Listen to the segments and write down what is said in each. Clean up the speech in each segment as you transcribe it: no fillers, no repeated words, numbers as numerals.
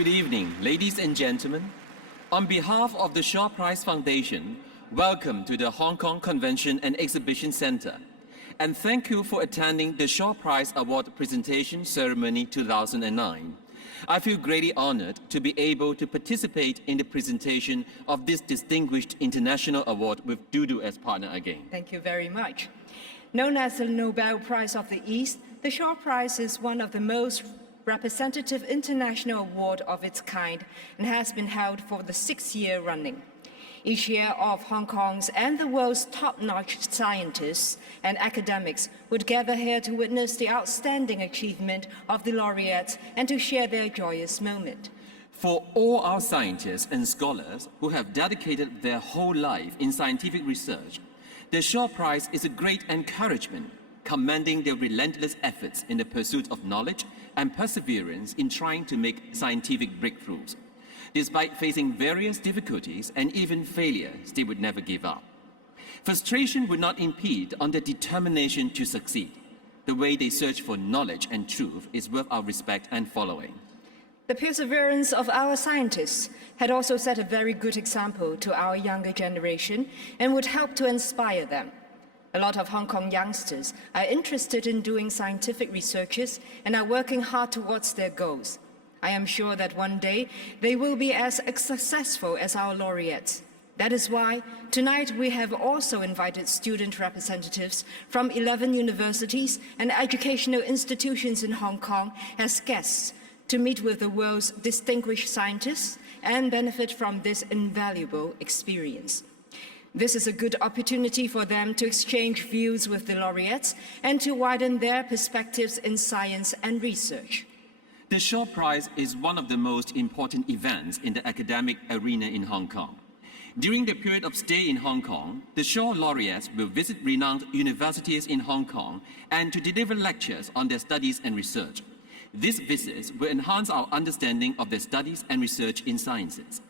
Good evening, ladies and gentlemen. On behalf of the Shaw Prize Foundation, welcome to the Hong Kong Convention and Exhibition Center. And thank you for attending the Shaw Prize Award Presentation Ceremony 2009. I feel greatly honored to be able to participate in the presentation of this distinguished international award with Dudu as partner again. Thank you very much. Known as the Nobel Prize of the East, the Shaw Prize is one of the most representative international award of its kind and has been held for the 6th year running. Each year of Hong Kong's and the world's top-notch scientists and academics would gather here to witness the outstanding achievement of the laureates and to share their joyous moment. For all our scientists and scholars who have dedicated their whole life in scientific research, the Shaw Prize is a great encouragement, commending their relentless efforts in the pursuit of knowledge and perseverance in trying to make scientific breakthroughs. Despite facing various difficulties and even failures, they would never give up. Frustration would not impede on their determination to succeed. The way they search for knowledge and truth is worth our respect and following. The perseverance of our scientists had also set a very good example to our younger generation and would help to inspire them. A lot of Hong Kong youngsters are interested in doing scientific researches and are working hard towards their goals. I am sure that one day they will be as successful as our laureates. That is why tonight we have also invited student representatives from 11 universities and educational institutions in Hong Kong as guests to meet with the world's distinguished scientists and benefit from this invaluable experience. This is a good opportunity for them to exchange views with the laureates and to widen their perspectives in science and research. The Shaw Prize is one of the most important events in the academic arena in Hong Kong. During the period of stay in Hong Kong, the Shaw laureates will visit renowned universities in Hong Kong and to deliver lectures on their studies and research. These visits will enhance our understanding of their studies and research in sciences.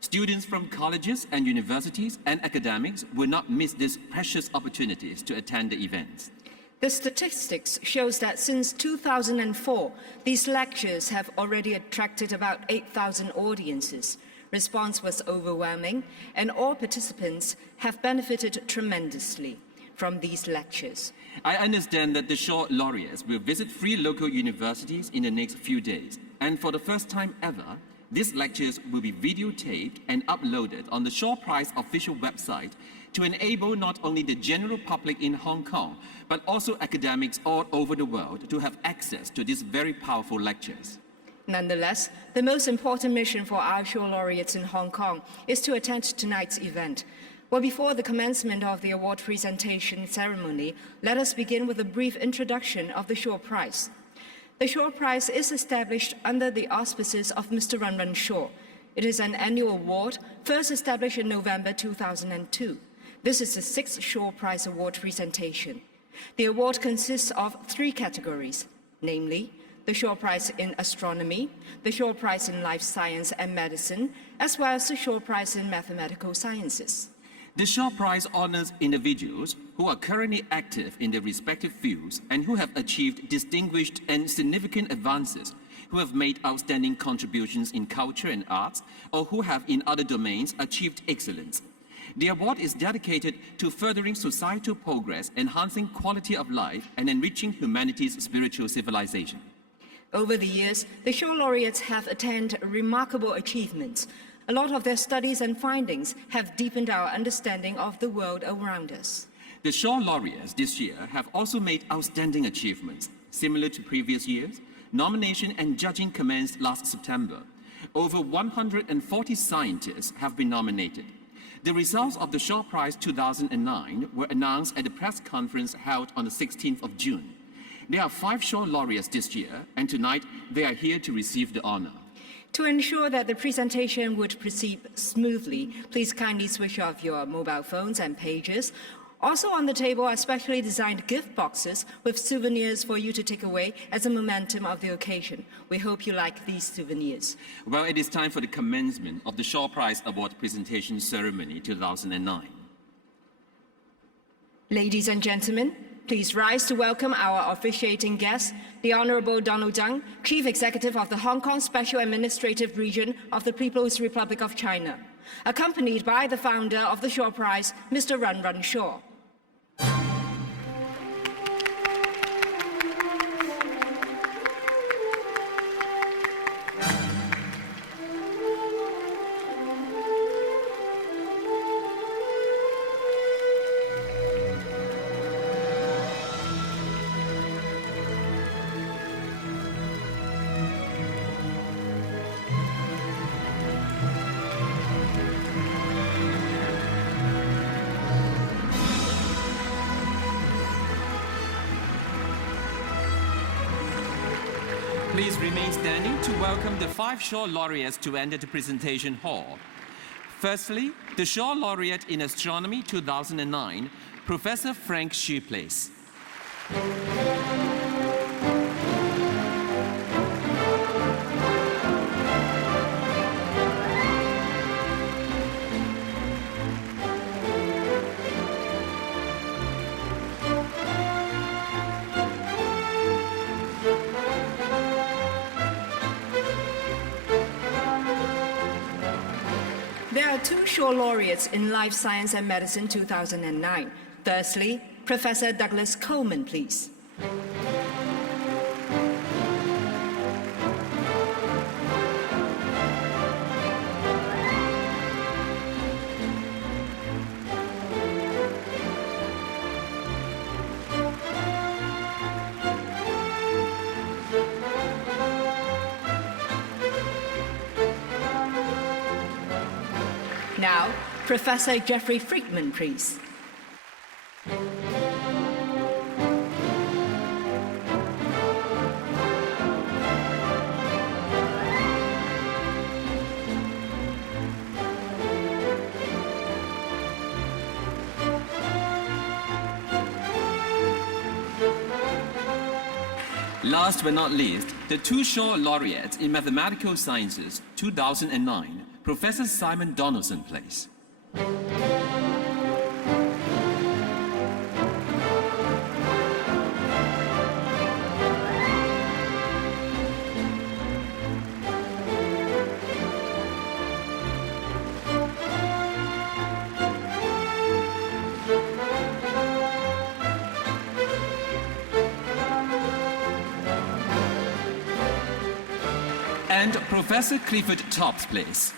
Students from colleges and universities and academics will not miss these precious opportunities to attend the events. The statistics shows that since 2004, these lectures have already attracted about 8,000 audiences. Response was overwhelming, and all participants have benefited tremendously from these lectures. I understand that the Shaw laureates will visit 3 local universities in the next few days, and for the first time ever, these lectures will be videotaped and uploaded on the Shaw Prize official website to enable not only the general public in Hong Kong, but also academics all over the world to have access to these very powerful lectures. Nonetheless, the most important mission for our Shaw laureates in Hong Kong is to attend tonight's event. Well, before the commencement of the award presentation ceremony, let us begin with a brief introduction of the Shaw Prize. The Shaw Prize is established under the auspices of Mr. Run Run Shaw. It is an annual award, first established in November 2002. This is the 6th Shaw Prize Award presentation. The award consists of 3 categories, namely the Shaw Prize in Astronomy, the Shaw Prize in Life Science and Medicine, as well as the Shaw Prize in Mathematical Sciences. The Shaw Prize honors individuals who are currently active in their respective fields and who have achieved distinguished and significant advances, who have made outstanding contributions in culture and arts, or who have in other domains achieved excellence. The award is dedicated to furthering societal progress, enhancing quality of life, and enriching humanity's spiritual civilization. Over the years, the Shaw laureates have attained remarkable achievements. A lot of their studies and findings have deepened our understanding of the world around us. The Shaw laureates this year have also made outstanding achievements. Similar to previous years, nomination and judging commenced last September. Over 140 scientists have been nominated. The results of the Shaw Prize 2009 were announced at the press conference held on the 16th of June. There are 5 Shaw laureates this year, and tonight they are here to receive the honor. To ensure that the presentation would proceed smoothly, please kindly switch off your mobile phones and pages. Also on the table are specially designed gift boxes with souvenirs for you to take away as a momentum of the occasion. We hope you like these souvenirs. Well, it is time for the commencement of the Shaw Prize Award Presentation Ceremony 2009. Ladies and gentlemen, please rise to welcome our officiating guest, the Honorable Donald Tsang, Chief Executive of the Hong Kong Special Administrative Region of the People's Republic of China, accompanied by the founder of the Shaw Prize, Mr. Run Run Shaw. Please remain standing to welcome the 5 Shaw laureates to enter the presentation hall. Firstly, the Shaw Laureate in Astronomy 2009, Professor Frank Hsu, please. There are 2 Shaw laureates in Life Science and Medicine 2009. Firstly, Professor Douglas Coleman, please. Now, Professor Jeffrey Friedman, please. Last but not least, the 2 Shaw laureates in Mathematical Sciences 2009, Professor Simon Donaldson, please. And Professor Clifford Tops, please.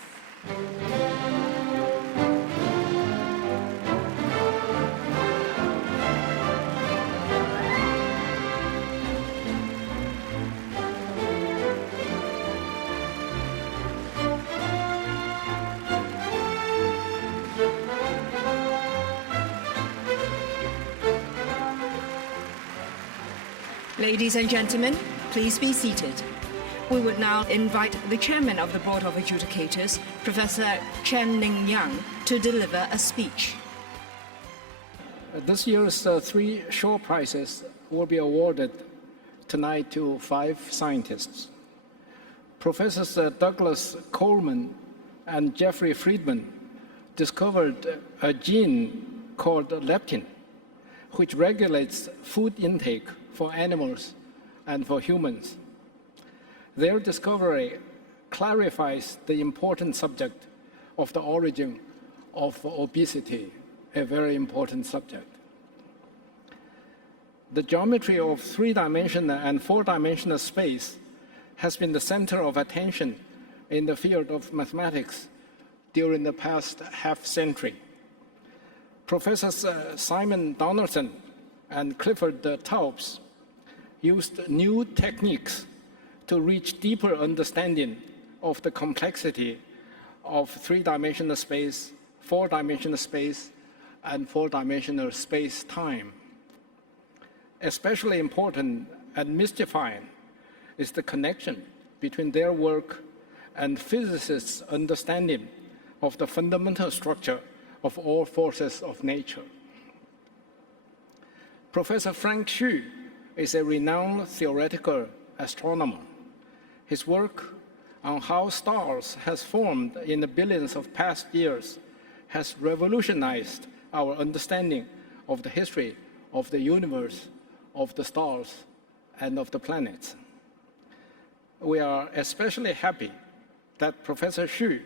Ladies and gentlemen, please be seated. We would now invite the chairman of the Board of Adjudicators, Professor Chen Ning Yang, to deliver a speech. This year's 3 Shaw Prizes will be awarded tonight to 5 scientists. Professors Douglas Coleman and Jeffrey Friedman discovered a gene called leptin, which regulates food intake for animals and for humans. Their discovery clarifies the important subject of the origin of obesity, a very important subject. The geometry of 3-dimensional and 4-dimensional space has been the center of attention in the field of mathematics during the past half-century. Professors Simon Donaldson and Clifford Tops used new techniques to reach deeper understanding of the complexity of 3-dimensional space, 4-dimensional space, and 4-dimensional space-time. Especially important and mystifying is the connection between their work and physicists' understanding of the fundamental structure of all forces of nature. Professor Frank Hsu is a renowned theoretical astronomer. His work on how stars has formed in the billions of past years has revolutionized our understanding of the history of the universe, of the stars, and of the planets. We are especially happy that Professor Xu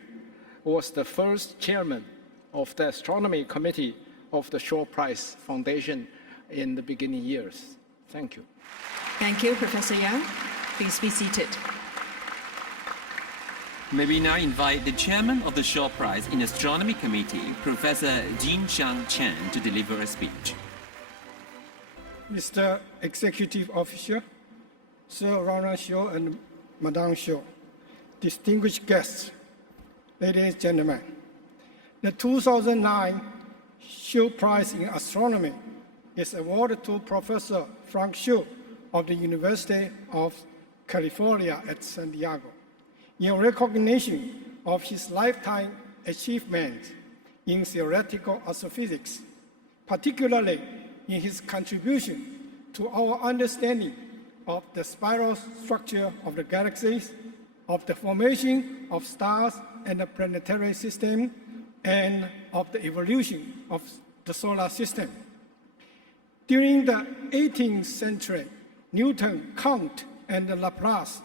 was the first chairman of the Astronomy Committee of the Shaw Prize Foundation in the beginning years. Thank you. Thank you, Professor Yang. Please be seated. May we now invite the chairman of the Shaw Prize in Astronomy Committee, Professor Jin-Xiang Chen, to deliver a speech. Mr. Executive Officer, Sir Ronald Shaw and Madame Shaw, distinguished guests, ladies and gentlemen, the 2009 Shaw Prize in Astronomy is awarded to Professor Frank Shaw of the University of California at San Diego in recognition of his lifetime achievement in theoretical astrophysics, particularly in his contribution to our understanding of the spiral structure of the galaxies, of the formation of stars and the planetary system, and of the evolution of the solar system. During the 18th century, Newton, Kant, and Laplace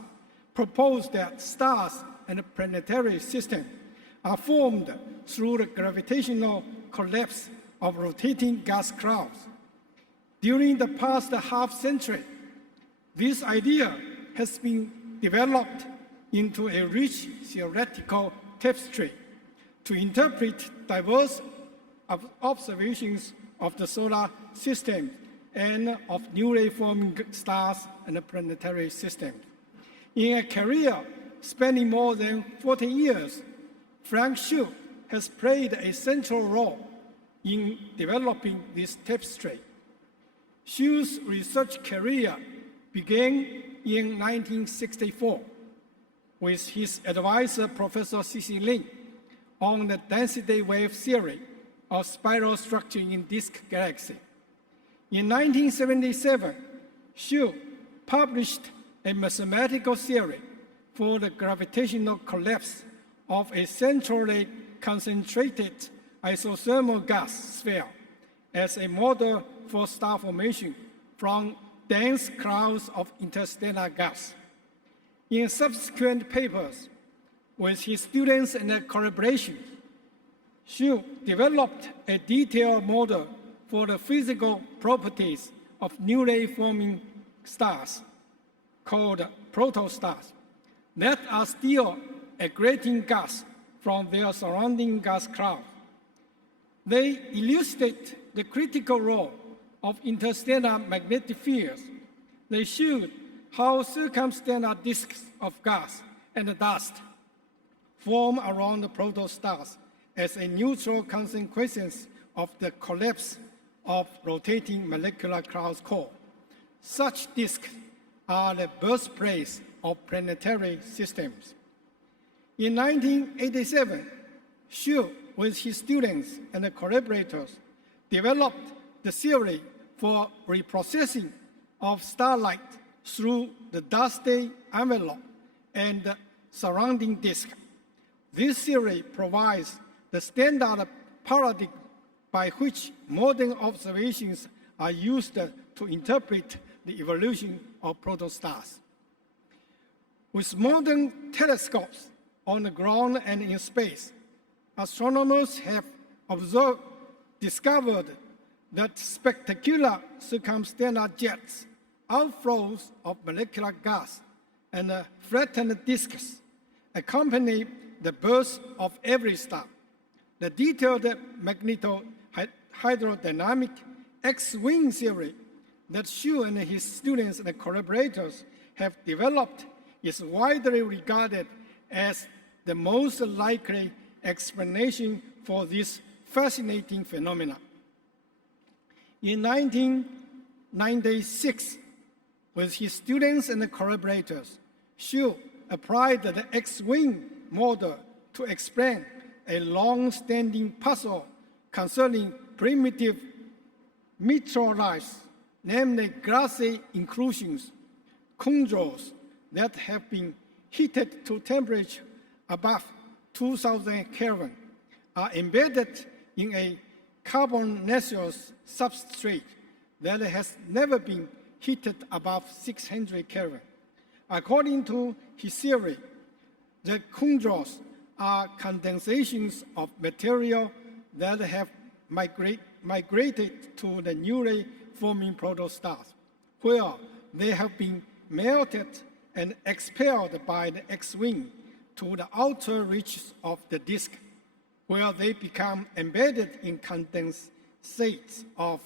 proposed that stars and the planetary system are formed through the gravitational collapse of rotating gas clouds. During the past half-century, this idea has been developed into a rich theoretical tapestry to interpret diverse observations of the solar system and of newly forming stars and the planetary system. In a career spanning more than 40 years, Frank Shaw has played a central role in developing this tapestry. Shaw's research career began in 1964 with his advisor, Professor C.C. Lin, on the density wave theory of spiral structure in disk galaxy. In 1977, Shaw published a mathematical theory for the gravitational collapse of a centrally concentrated isothermal gas sphere as a model for star formation from dense clouds of interstellar gas. In subsequent papers, with his students and their collaboration, Shaw developed a detailed model for the physical properties of newly forming stars, called protostars, that are still egressing gas from their surrounding gas cloud. They elucidate the critical role of interstellar magnetic fields. They showed how circumstellar disks of gas and dust form around the protostars as a neutral consequence of the collapse of rotating molecular cloud core. Such disks are the birthplace of planetary systems. In 1987, Shaw, with his students and collaborators, developed the theory for reprocessing of starlight through the dusty envelope and the surrounding disk. This theory provides the standard paradigm by which modern observations are used to interpret the evolution of protostars. With modern telescopes on the ground and in space, astronomers have discovered that spectacular circumstellar jets, outflows of molecular gas, and flattened disks accompany the birth of every star. The detailed magnetohydrodynamic X-wing theory that Shaw and his students and collaborators have developed is widely regarded as the most likely explanation for this fascinating phenomenon. In 1996, with his students and collaborators, Shaw applied the X-wing model to explain a long-standing puzzle concerning primitive meteorites, namely glassy inclusions, chondrules, that have been heated to temperature above 2000 Kelvin, are embedded in a carbonaceous substrate that has never been heated above 600 Kelvin. According to his theory, the chondros are condensations of material that have migrated to the newly forming protostars, where they have been melted and expelled by the X-wing to the outer reaches of the disk, where they become embedded in condensates of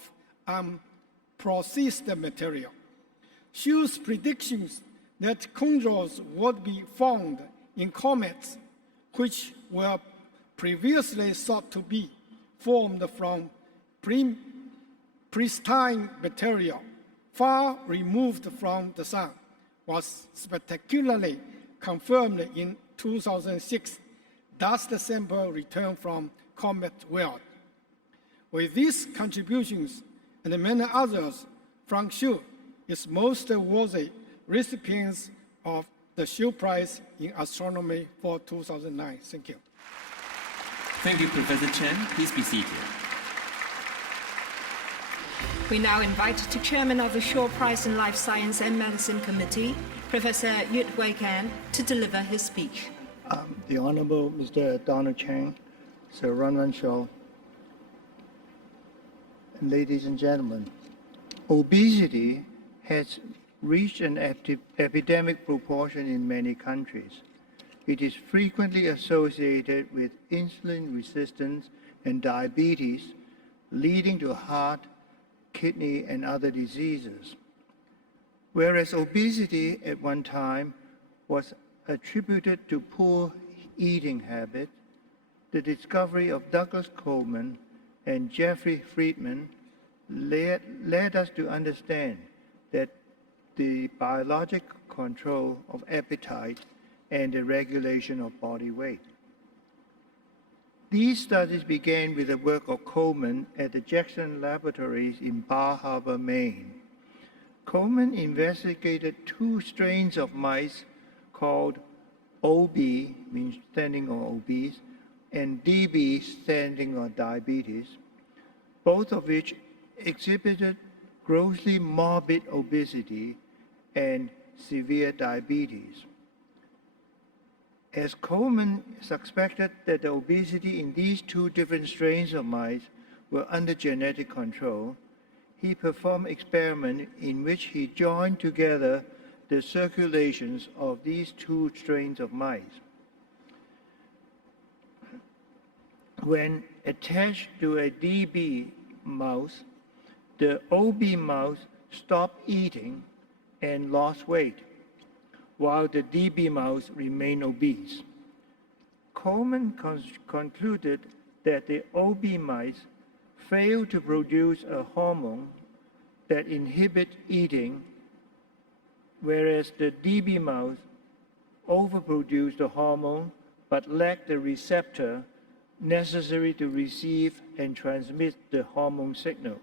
unprocessed material. Hsu's predictions that chondros would be found in comets, which were previously thought to be formed from pristine material far removed from the sun, was spectacularly confirmed in 2006 dust sample returned from Comet Wild. With these contributions and many others, Frank Hsu is most worthy recipient of the Hsu Prize in Astronomy for 2009. Thank you. Thank you, Professor Chen. Please be seated. We now invite the Chairman of the Shaw Prize in Life Science and Medicine Committee, Professor Yut Hui Kan, to deliver his speech. The Honorable Mr. Donald Chang, Sir Run Shaw, and ladies and gentlemen, obesity has reached an epidemic proportion in many countries. It is frequently associated with insulin resistance and diabetes, leading to heart, kidney, and other diseases. Whereas obesity at one time was attributed to poor eating habits, the discovery of Douglas Coleman and Jeffrey Friedman led us to understand that the biological control of appetite and the regulation of body weight. These studies began with the work of Coleman at the Jackson Laboratories in Bar Harbor, Maine. Coleman investigated two strains of mice called OB, means standing on obese, and DB, standing on diabetes, both of which exhibited grossly morbid obesity and severe diabetes. As Coleman suspected that the obesity in these two different strains of mice were under genetic control, he performed experiments in which he joined together the circulations of these two strains of mice. When attached to a DB mouse, the OB mouse stopped eating and lost weight, while the DB mouse remained obese. Coleman concluded that the OB mice failed to produce a hormone that inhibits eating, whereas the DB mouse overproduced the hormone but lacked the receptor necessary to receive and transmit the hormone signal.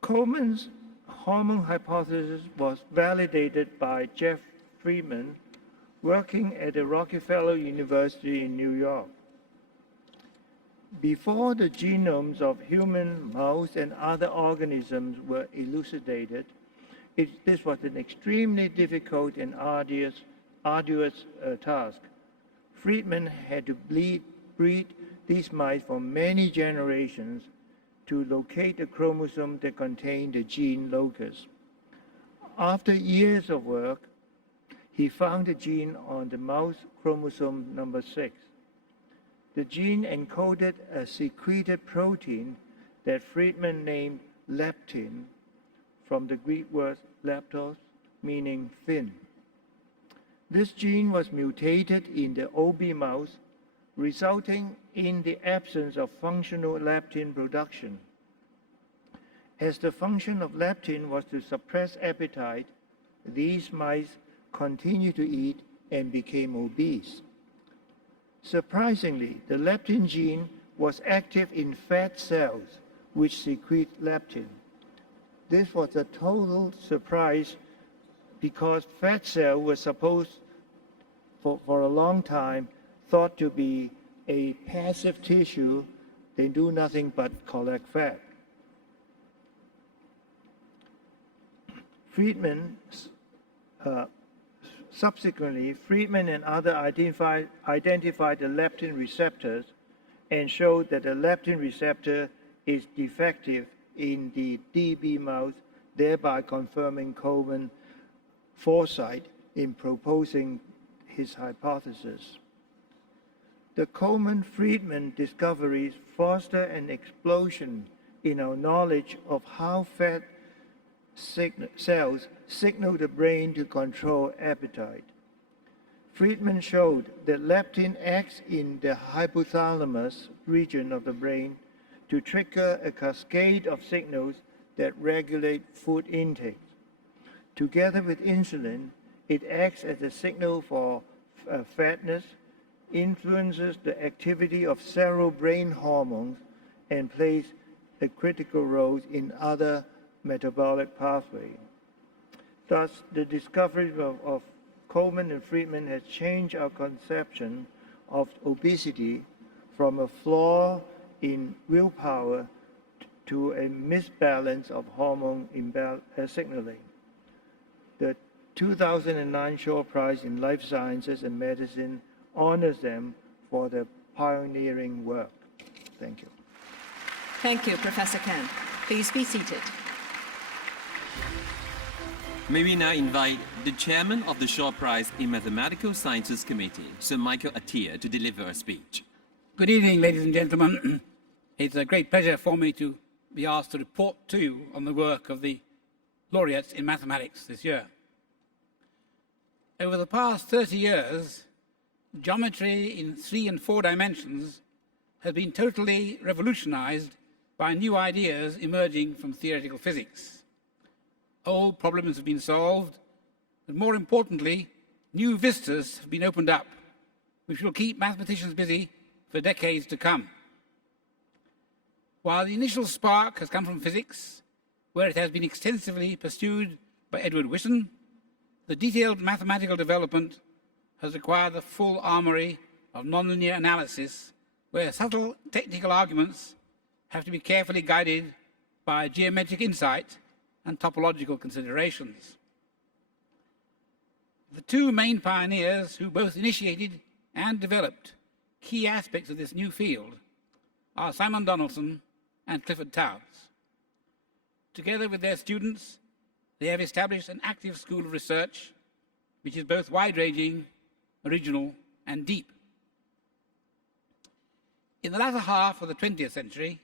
Coleman's hormone hypothesis was validated by Jeff Friedman, working at the Rockefeller University in New York. Before the genomes of human, mouse, and other organisms were elucidated, this was an extremely difficult and arduous task. Friedman had to breed these mice for many generations to locate the chromosome that contained the gene locus. After years of work, he found the gene on the mouse chromosome number 6. The gene encoded a secreted protein that Friedman named leptin, from the Greek word leptos, meaning fin. This gene was mutated in the OB mouse, resulting in the absence of functional leptin production. As the function of leptin was to suppress appetite, these mice continued to eat and became obese. Surprisingly, the leptin gene was active in fat cells, which secrete leptin. This was a total surprise because fat cells were supposed, for a long time, thought to be a passive tissue. They do nothing but collect fat. Subsequently, Friedman and others identified the leptin receptors and showed that the leptin receptor is defective in the DB mouse, thereby confirming Coleman's foresight in proposing his hypothesis. The Coleman-Friedman discoveries foster an explosion in our knowledge of how fat cells signal the brain to control appetite. Friedman showed that leptin acts in the hypothalamus region of the brain to trigger a cascade of signals that regulate food intake. Together with insulin, it acts as a signal for fatness, influences the activity of several brain hormones, and plays a critical role in other metabolic pathways. Thus, the discovery of Coleman and Friedman has changed our conception of obesity from a flaw in willpower to a misbalance of hormone signaling. The 2009 Shaw Prize in Life Sciences and Medicine honors them for their pioneering work. Thank you. Thank you, Professor Kan. Please be seated. May we now invite the chairman of the Shaw Prize in Mathematical Sciences Committee, Sir Michael Atiyah, to deliver a speech. Good evening, ladies and gentlemen. It's a great pleasure for me to be asked to report to you on the work of the laureates in mathematics this year. Over the past 30 years, geometry in 3 and 4 dimensions has been totally revolutionized by new ideas emerging from theoretical physics. Old problems have been solved, but more importantly, new vistas have been opened up, which will keep mathematicians busy for decades to come. While the initial spark has come from physics, where it has been extensively pursued by Edward Witten, the detailed mathematical development has required the full armory of nonlinear analysis, where subtle technical arguments have to be carefully guided by geometric insight and topological considerations. The two main pioneers who both initiated and developed key aspects of this new field are Simon Donaldson and Clifford Taubes. Together with their students, they have established an active school of research which is both wide-ranging, original, and deep. In the latter half of the 20th century,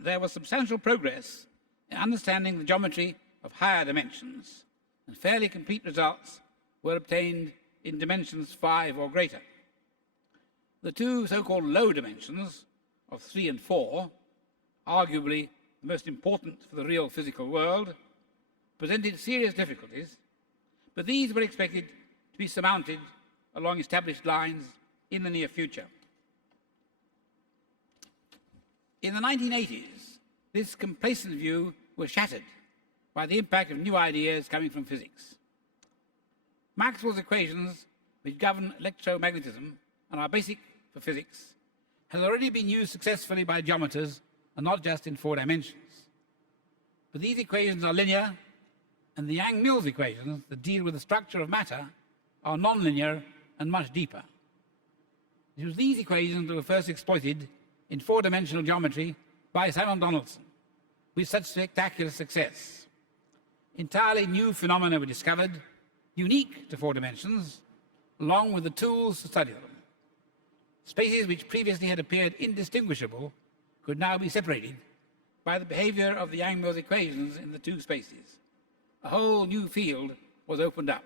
there was substantial progress in understanding the geometry of higher dimensions, and fairly complete results were obtained in dimensions 5 or greater. The two so-called low dimensions of 3 and 4, arguably the most important for the real physical world, presented serious difficulties, but these were expected to be surmounted along established lines in the near future. In the 1980s, this complacent view was shattered by the impact of new ideas coming from physics. Maxwell's equations, which govern electromagnetism and are basic for physics, has already been used successfully by geometers, and not just in 4 dimensions. But these equations are linear, and the Yang-Mills equations that deal with the structure of matter are nonlinear and much deeper. It was these equations that were first exploited in 4-dimensional geometry by Simon Donaldson, with such spectacular success. Entirely new phenomena were discovered, unique to 4 dimensions, along with the tools to study them. Spaces which previously had appeared indistinguishable could now be separated by the behavior of the Yang-Mills equations in the 2 spaces. A whole new field was opened up.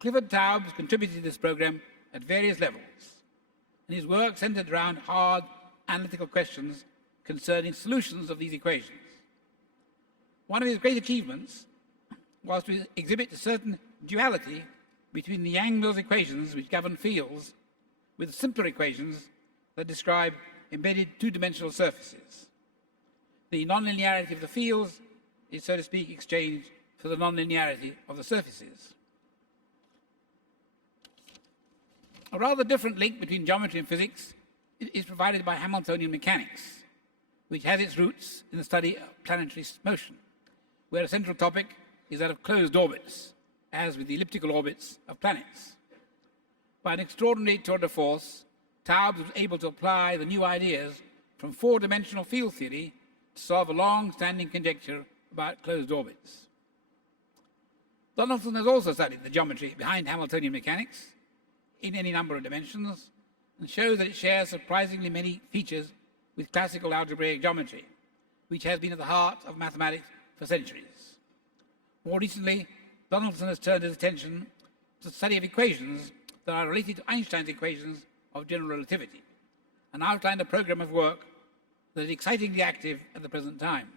Clifford Taubes contributed to this program at various levels, and his work centered around hard analytical questions concerning solutions of these equations. One of his great achievements was to exhibit a certain duality between the Yang-Mills equations which govern fields with simpler equations that describe embedded 2-dimensional surfaces. The nonlinearity of the fields is, so to speak, exchanged for the nonlinearity of the surfaces. A rather different link between geometry and physics is provided by Hamiltonian mechanics, which has its roots in the study of planetary motion. where a central topic is that of closed orbits, as with the elliptical orbits of planets. By an extraordinary tour de force, Taubes was able to apply the new ideas from four-dimensional field theory to solve a long-standing conjecture about closed orbits. Donaldson has also studied the geometry behind Hamiltonian mechanics in any number of dimensions and shows that it shares surprisingly many features with classical algebraic geometry, which has been at the heart of mathematics for centuries. More recently, Donaldson has turned his attention to the study of equations that are related to Einstein's equations of general relativity, and outlined a program of work that is excitingly active at the present time.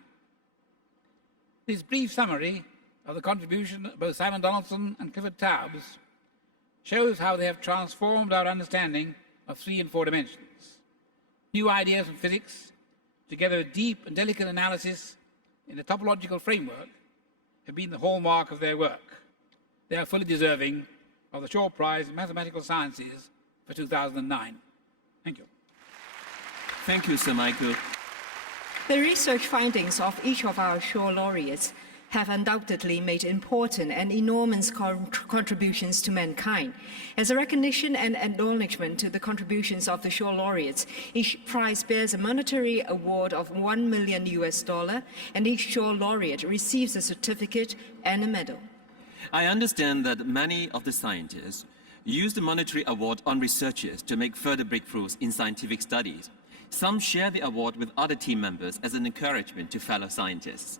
This brief summary of the contribution of both Simon Donaldson and Clifford Taubes shows how they have transformed our understanding of 3 and 4 dimensions. New ideas from physics, together with deep and delicate analysis in a topological framework, have been the hallmark of their work. They are fully deserving of the Shaw Prize in Mathematical Sciences for 2009. Thank you. Thank you, Sir Michael. The research findings of each of our Shaw laureates have undoubtedly made important and enormous contributions to mankind. As a recognition and acknowledgement to the contributions of the Shaw laureates, each prize bears a monetary award of $1 million and each Shaw laureate receives a certificate and a medal. I understand that many of the scientists use the monetary award on researchers to make further breakthroughs in scientific studies. Some share the award with other team members as an encouragement to fellow scientists.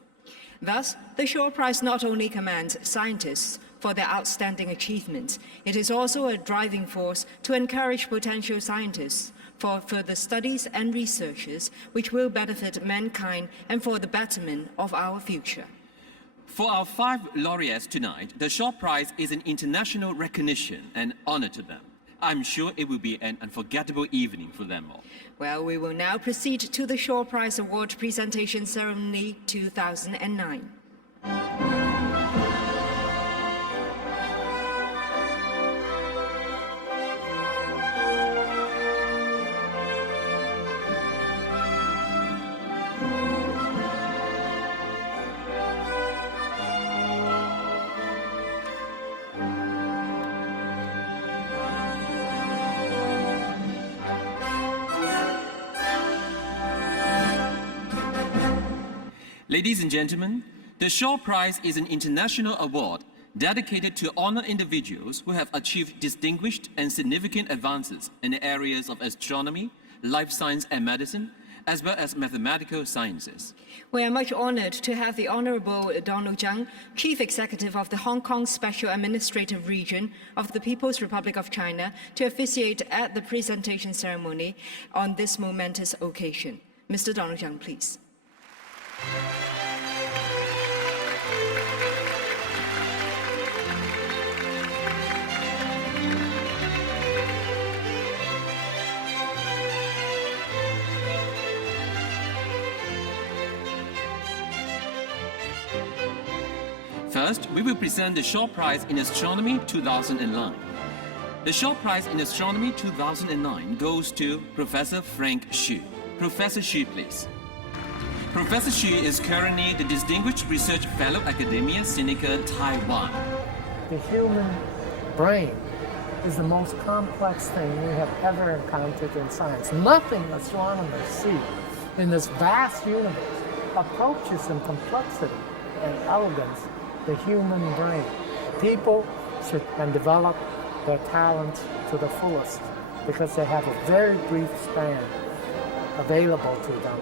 Thus, the Shaw Prize not only commends scientists for their outstanding achievements, it is also a driving force to encourage potential scientists for further studies and researches which will benefit mankind and for the betterment of our future. For our 5 laureates tonight, the Shaw Prize is an international recognition and honor to them. I'm sure it will be an unforgettable evening for them all. Well, we will now proceed to the Shaw Prize Award Presentation Ceremony 2009. Ladies and gentlemen, the Shaw Prize is an international award dedicated to honor individuals who have achieved distinguished and significant advances in the areas of astronomy, life science and medicine, as well as mathematical sciences. We are much honored to have the Honorable Donald Tsang, Chief Executive of the Hong Kong Special Administrative Region of the People's Republic of China, to officiate at the presentation ceremony on this momentous occasion. Mr. Donald Tsang, please. First, we will present the Shaw Prize in Astronomy 2009. The Shaw Prize in Astronomy 2009 goes to Professor Frank Hsu. Professor Hsu, please. Professor Hsu is currently the Distinguished Research Fellow Academia Sinica, Taiwan. The human brain is the most complex thing we have ever encountered in science. Nothing astronomers see in this vast universe approaches in complexity and elegance the human brain. People should develop their talents to the fullest because they have a very brief span available to them.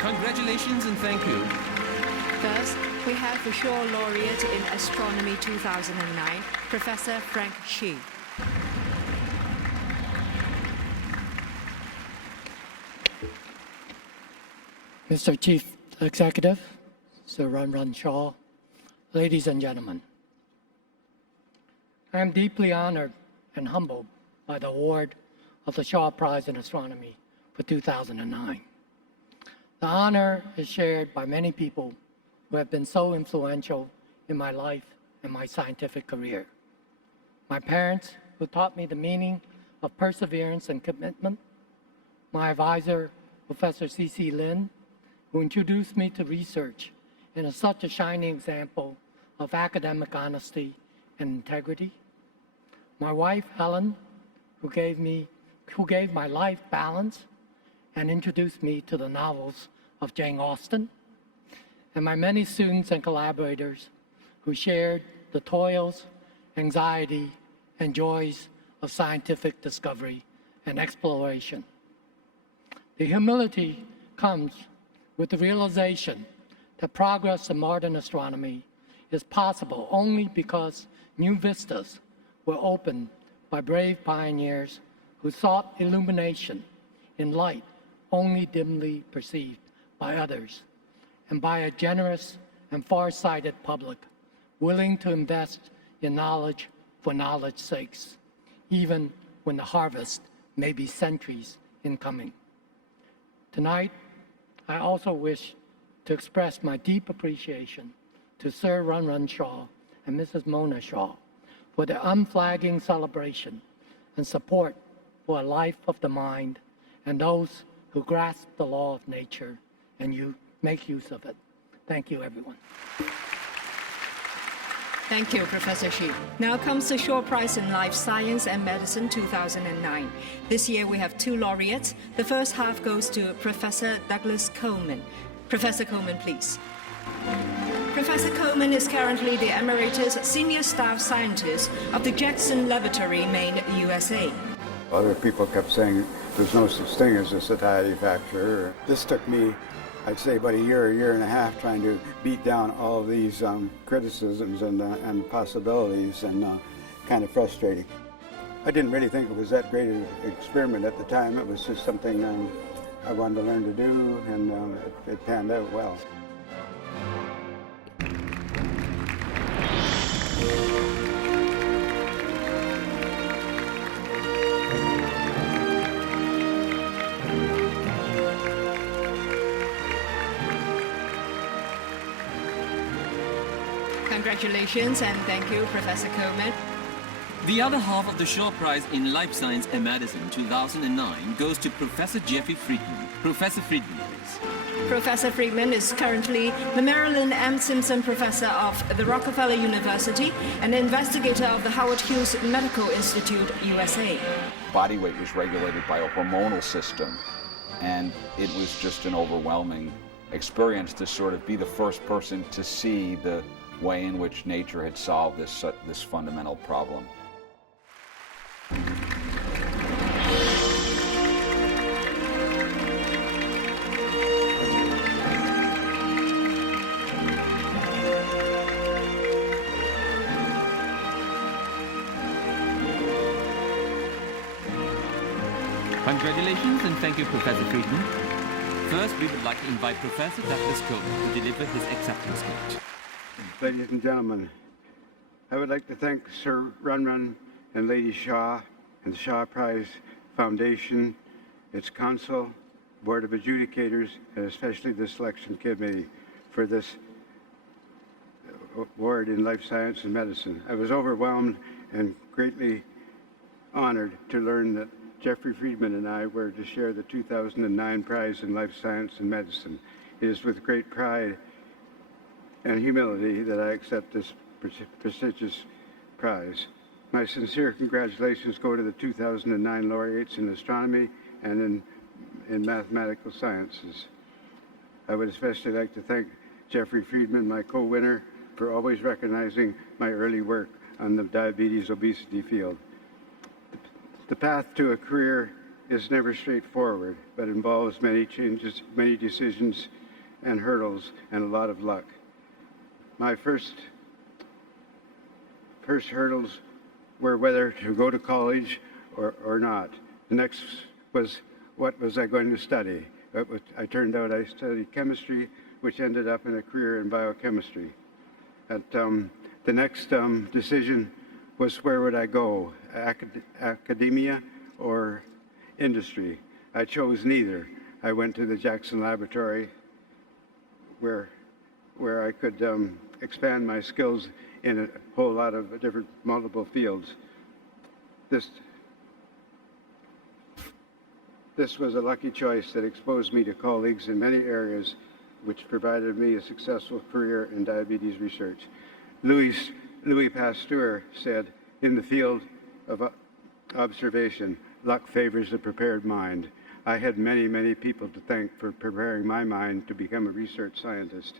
Congratulations and thank you. First, we have the Shaw Laureate in Astronomy 2009, Professor Frank Hsu. Mr. Chief Executive, Sir Run Shaw, ladies and gentlemen, I am deeply honored and humbled by the award of the Shaw Prize in Astronomy for 2009. The honor is shared by many people who have been so influential in my life and my scientific career. My parents, who taught me the meaning of perseverance and commitment. My advisor, Professor C.C. Lin, who introduced me to research and is such a shining example of academic honesty and integrity. My wife, Helen, who gave my life balance and introduced me to the novels of Jane Austen. And my many students and collaborators who shared the toils, anxiety, and joys of scientific discovery and exploration. The humility comes with the realization that progress in modern astronomy is possible only because new vistas were opened by brave pioneers who sought illumination in light only dimly perceived by others, and by a generous and far-sighted public willing to invest in knowledge for knowledge's sakes, even when the harvest may be centuries in coming. Tonight, I also wish to express my deep appreciation to Sir Run Run Shaw and Mrs. Mona Shaw for their unflagging celebration and support for a life of the mind, and those who grasp the law of nature and you make use of it. Thank you, everyone. Thank you, Professor Shi. Now comes the Shaw Prize in Life Science and Medicine 2009. This year we have two laureates. The first half goes to Professor Douglas Coleman. Professor Coleman, please. Professor Coleman is currently the Emeritus Senior Staff Scientist of the Jackson Laboratory, Maine, USA. Other people kept saying there's no such thing as a satiety factor. This took me, I'd say, about a year and a half trying to beat down all of these criticisms and possibilities, and kind of frustrating. I didn't really think it was that great an experiment at the time. It was just something I wanted to learn to do, and it panned out well. Congratulations and thank you, Professor Coleman. The other half of the Shaw Prize in Life Science and Medicine 2009 goes to Professor Jeffrey Friedman. Professor Friedman, please. Professor Friedman is currently the Marilyn M. Simpson Professor of the Rockefeller University and investigator of the Howard Hughes Medical Institute, USA. Body weight was regulated by a hormonal system, and it was just an overwhelming experience to sort of be the first person to see the way in which nature had solved this fundamental problem. Congratulations and thank you, Professor Friedman. First, we would like to invite Professor Douglas Coleman to deliver his acceptance speech. Ladies and gentlemen, I would like to thank Sir Run Run and Lady Shaw and the Shaw Prize Foundation, its council, board of adjudicators, and especially the selection committee for this award in life science and medicine. I was overwhelmed and greatly honored to learn that Jeffrey Friedman and I were to share the 2009 prize in life science and medicine. It is with great pride and humility that I accept this prestigious prize. My sincere congratulations go to the 2009 laureates in astronomy and in mathematical sciences. I would especially like to thank Jeffrey Friedman, my co-winner, for always recognizing my early work on the diabetes obesity field. The path to a career is never straightforward, but involves many changes, many decisions and hurdles, and a lot of luck. My first hurdles were whether to go to college or not. The next was, what was I going to study? I turned out I studied chemistry, which ended up in a career in biochemistry. The next decision was, where would I go, academia or industry? I chose neither. I went to the Jackson Laboratory where I could expand my skills in a whole lot of different multiple fields. This was a lucky choice that exposed me to colleagues in many areas, which provided me a successful career in diabetes research. Louis Pasteur said, in the field of observation, luck favors the prepared mind. I had many, many people to thank for preparing my mind to become a research scientist.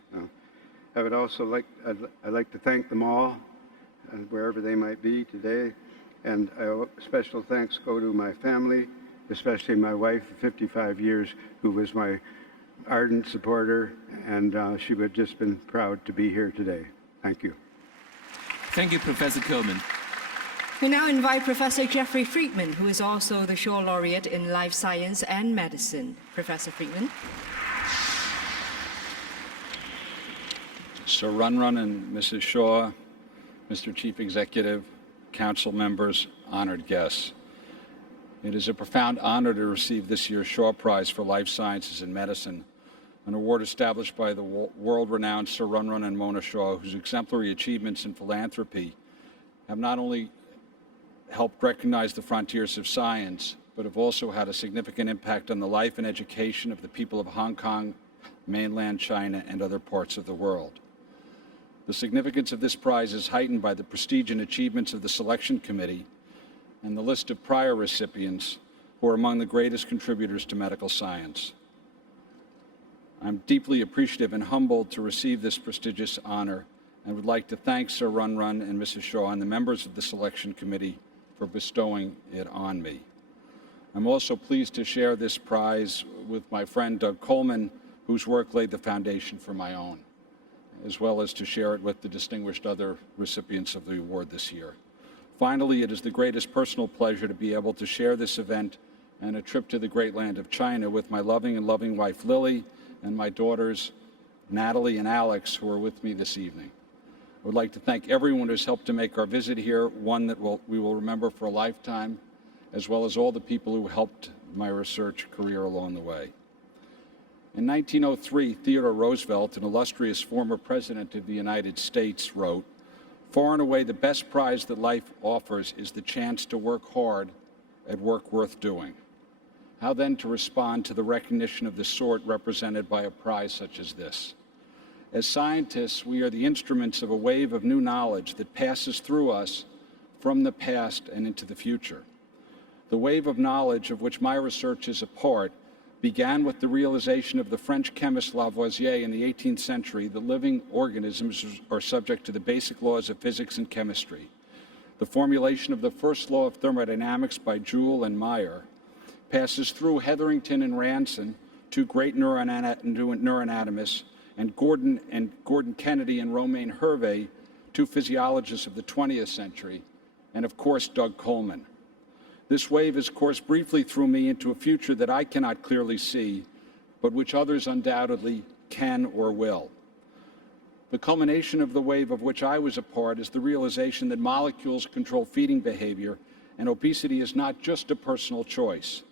I would also I'd like to thank them all, wherever they might be today. And special thanks go to my family, especially my wife of 55 years, who was my ardent supporter, and she would have just been proud to be here today. Thank you. Thank you, Professor Coleman. We now invite Professor Jeffrey Friedman, who is also the Shaw Laureate in Life Science and Medicine. Professor Friedman. Sir Runrun and Mrs. Shaw, Mr. Chief Executive, Council members, honored guests. It is a profound honor to receive this year's Shaw Prize for Life Sciences and Medicine, an award established by the world-renowned Sir Runrun and Mona Shaw, whose exemplary achievements in philanthropy have not only helped recognize the frontiers of science, but have also had a significant impact on the life and education of the people of Hong Kong, mainland China, and other parts of the world. The significance of this prize is heightened by the prestige and achievements of the selection committee and the list of prior recipients who are among the greatest contributors to medical science. I'm deeply appreciative and humbled to receive this prestigious honor and would like to thank Sir Runrun and Mrs. Shaw and the members of the selection committee for bestowing it on me. I'm also pleased to share this prize with my friend Doug Coleman, whose work laid the foundation for my own, as well as to share it with the distinguished other recipients of the award this year. Finally, it is the greatest personal pleasure to be able to share this event and a trip to the great land of China with my loving wife Lily and my daughters Natalie and Alex, who are with me this evening. I would like to thank everyone who's helped to make our visit here one that we will remember for a lifetime, as well as all the people who helped my research career along the way. In 1903, Theodore Roosevelt, an illustrious former president of the United States, wrote, "Far and away the best prize that life offers is the chance to work hard at work worth doing." How then to respond to the recognition of the sort represented by a prize such as this? As scientists, we are the instruments of a wave of new knowledge that passes through us from the past and into the future. The wave of knowledge of which my research is a part began with the realization of the French chemist Lavoisier in the 18th century that living organisms are subject to the basic laws of physics and chemistry. The formulation of the first law of thermodynamics by Joule and Mayer passes through Hetherington and Ranson, two great neuroanatomists, and Gordon Kennedy and Romain Hervé, two physiologists of the 20th century, and of course Doug Coleman. This wave has coursed briefly through me into a future that I cannot clearly see, but which others undoubtedly can or will. The culmination of the wave of which I was a part is the realization that molecules control feeding behavior, and obesity is not just a personal choice.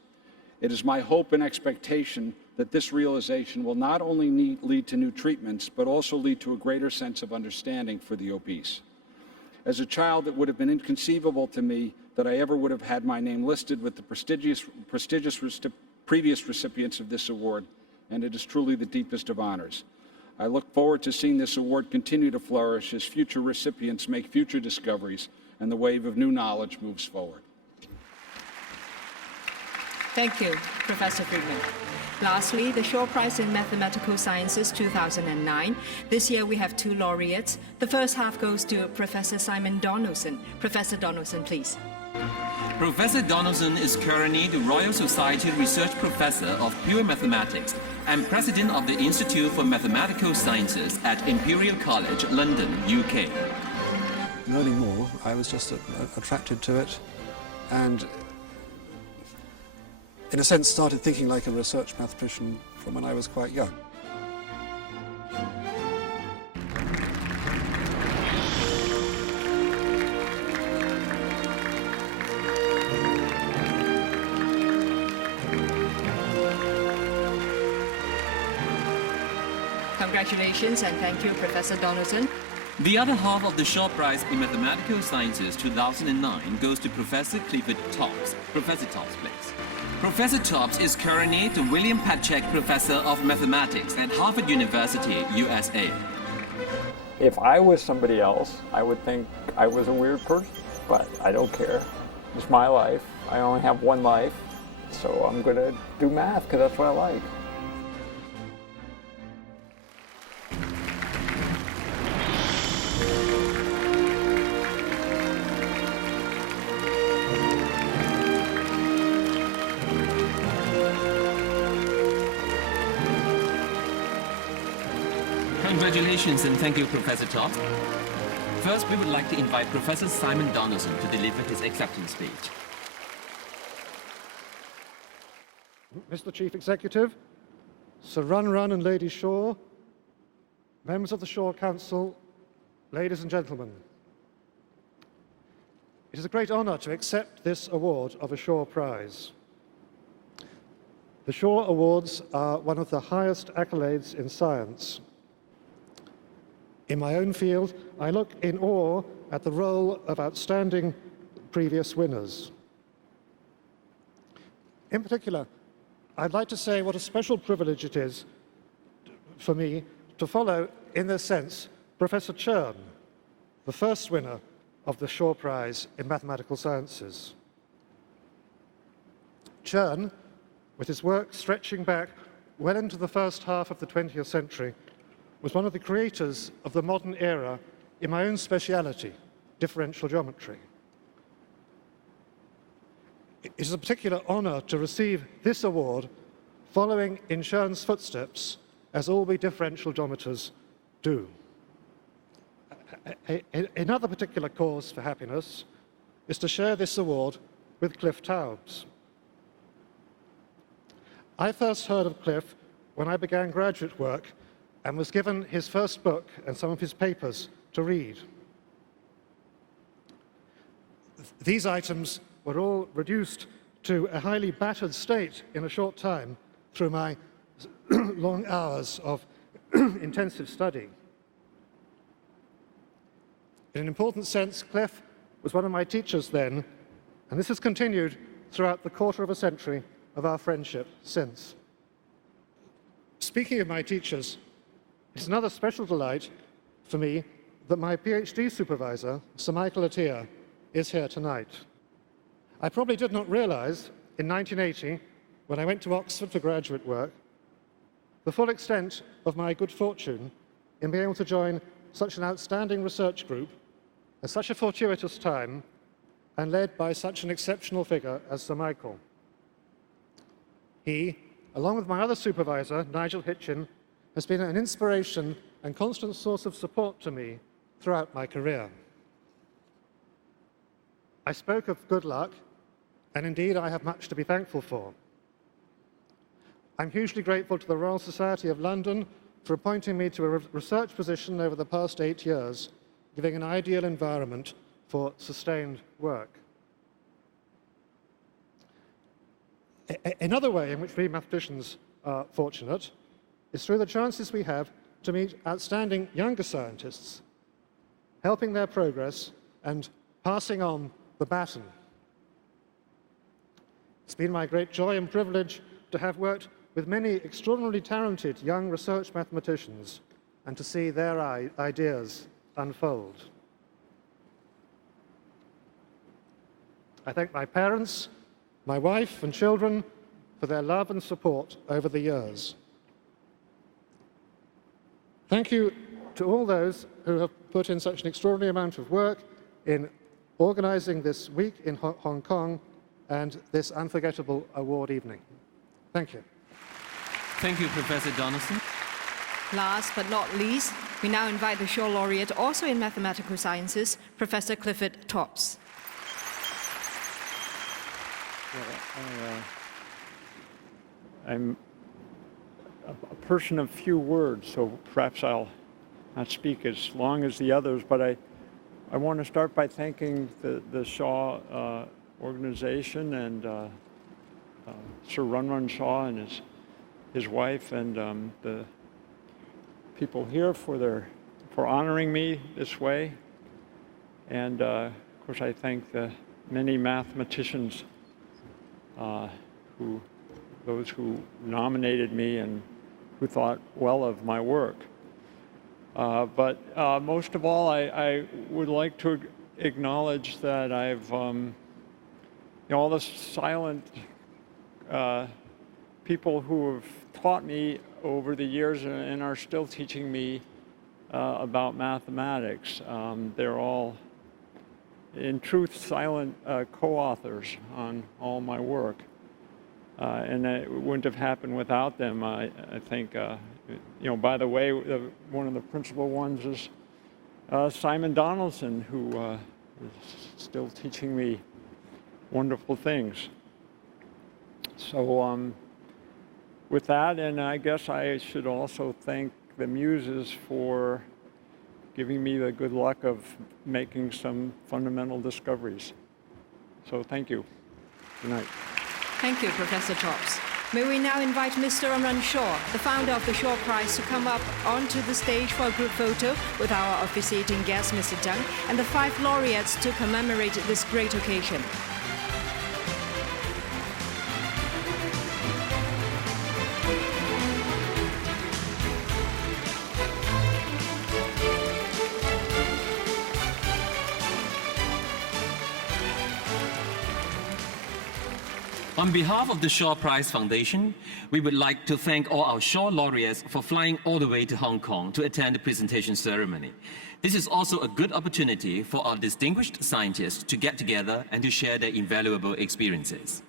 It is my hope and expectation that this realization will not only lead to new treatments, but also lead to a greater sense of understanding for the obese. As a child, it would have been inconceivable to me that I ever would have had my name listed with the prestigious previous recipients of this award, and it is truly the deepest of honors. I look forward to seeing this award continue to flourish as future recipients make future discoveries and the wave of new knowledge moves forward. Thank you, Professor Friedman. Lastly, the Shaw Prize in Mathematical Sciences 2009. This year we have two laureates. The first half goes to Professor Simon Donaldson. Professor Donaldson, please. Professor Donaldson is currently the Royal Society Research Professor of Pure Mathematics and President of the Institute for Mathematical Sciences at Imperial College, London, UK. Learning more, I was just attracted to it, and in a sense started thinking like a research mathematician from when I was quite young. Congratulations and thank you, Professor Donaldson. The other half of the Shaw Prize in Mathematical Sciences 2009 goes to Professor Clifford Tops. Professor Tops, please. Professor Tops is currently the William Patchak Professor of Mathematics at Harvard University, USA. If I was somebody else, I would think I was a weird person, but I don't care. It's my life. I only have one life, so I'm going to do math because that's what I like. Congratulations and thank you, Professor Tops. First, we would like to invite Professor Simon Donaldson to deliver his acceptance speech. Mr. Chief Executive, Sir Run Run and Lady Shaw, members of the Shaw Council, ladies and gentlemen. It is a great honor to accept this award of a Shaw Prize. The Shaw Awards are one of the highest accolades in science. In my own field, I look in awe at the role of outstanding previous winners. In particular, I'd like to say what a special privilege it is for me to follow, in this sense, Professor Chern, the first winner of the Shaw Prize in Mathematical Sciences. Chern, with his work stretching back well into the first half of the 20th century, was one of the creators of the modern era in my own speciality, differential geometry. It is a particular honor to receive this award following in Chern's footsteps, as all we differential geometers do. Another particular cause for happiness is to share this award with Cliff Taubes. I first heard of Cliff when I began graduate work and was given his first book and some of his papers to read. These items were all reduced to a highly battered state in a short time through my long hours of intensive study. In an important sense, Cliff was one of my teachers then, and this has continued throughout the quarter of a century of our friendship since. Speaking of my teachers, it's another special delight for me that my PhD supervisor, Sir Michael Atiyah, is here tonight. I probably did not realize in 1980, when I went to Oxford for graduate work, the full extent of my good fortune in being able to join such an outstanding research group at such a fortuitous time and led by such an exceptional figure as Sir Michael. He, along with my other supervisor, Nigel Hitchin, has been an inspiration and constant source of support to me throughout my career. I spoke of good luck, and indeed I have much to be thankful for. I'm hugely grateful to the Royal Society of London for appointing me to a research position over the past 8 years, giving an ideal environment for sustained work. Another way in which we mathematicians are fortunate is through the chances we have to meet outstanding younger scientists, helping their progress and passing on the baton. It's been my great joy and privilege to have worked with many extraordinarily talented young research mathematicians and to see their ideas unfold. I thank my parents, my wife and children for their love and support over the years. Thank you to all those who have put in such an extraordinary amount of work in organizing this week in Hong Kong and this unforgettable award evening. Thank you. Thank you, Professor Donaldson. Last but not least, we now invite the Shaw Laureate, also in mathematical sciences, Professor Clifford Tops. I'm a person of few words, so perhaps I'll not speak as long as the others, but I want to start by thanking the Shaw organization and Sir Run Run Shaw and his wife and the people here for honoring me this way. And of course, I thank the many mathematicians, those who nominated me and who thought well of my work. But most of all, I would like to acknowledge that I've, all the silent people who have taught me over the years and are still teaching me about mathematics. They're all, in truth, silent co-authors on all my work. And it wouldn't have happened without them. I think, by the way, one of the principal ones is Simon Donaldson, who is still teaching me wonderful things. So with that, and I guess I should also thank the Muses for giving me the good luck of making some fundamental discoveries. So thank you. Good night. Thank you, Professor Topps. May we now invite Mr. Run Shaw, the founder of the Shaw Prize, to come up onto the stage for a group photo with our officiating guest, Mr. Deng, and the 5 laureates to commemorate this great occasion. On behalf of the Shaw Prize Foundation, we would like to thank all our Shaw laureates for flying all the way to Hong Kong to attend the presentation ceremony. This is also a good opportunity for our distinguished scientists to get together and to share their invaluable experiences.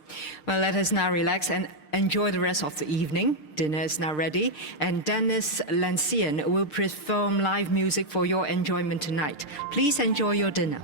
Well, let us now relax and enjoy the rest of the evening. Dinner is now ready, and Dennis Lancian will perform live music for your enjoyment tonight. Please enjoy your dinner.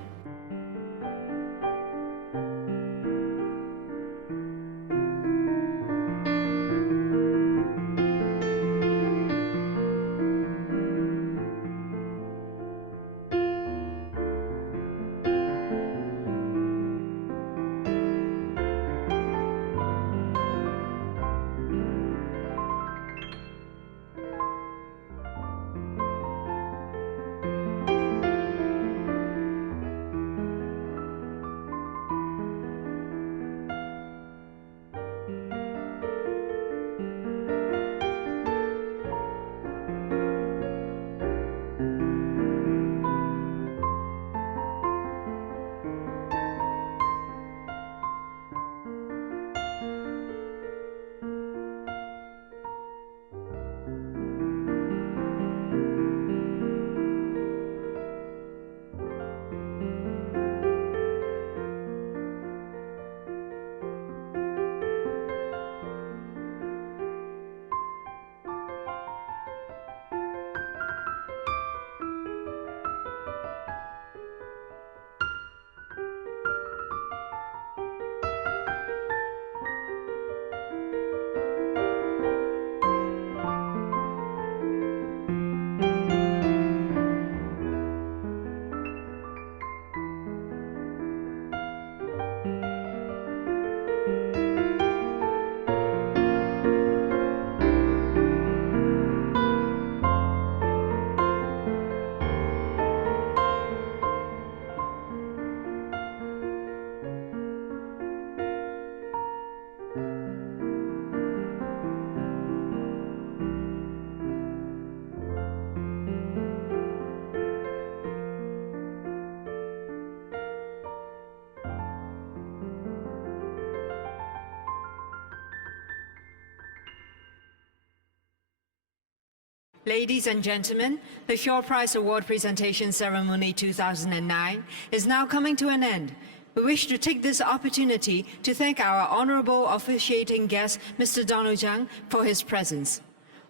Ladies and gentlemen, the Shaw Prize Award Presentation Ceremony 2009 is now coming to an end. We wish to take this opportunity to thank our honorable officiating guest, Mr. Donald Zhang, for his presence.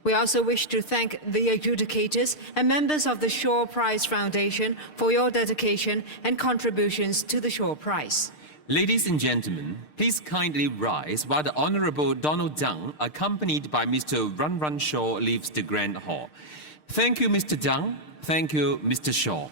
We also wish to thank the adjudicators and members of the Shaw Prize Foundation for your dedication and contributions to the Shaw Prize. Ladies and gentlemen, please kindly rise while the Honorable Donald Zhang, accompanied by Mr. Run Shaw, leaves the Grand Hall. Thank you, Mr. Zhang. Thank you, Mr. Shaw.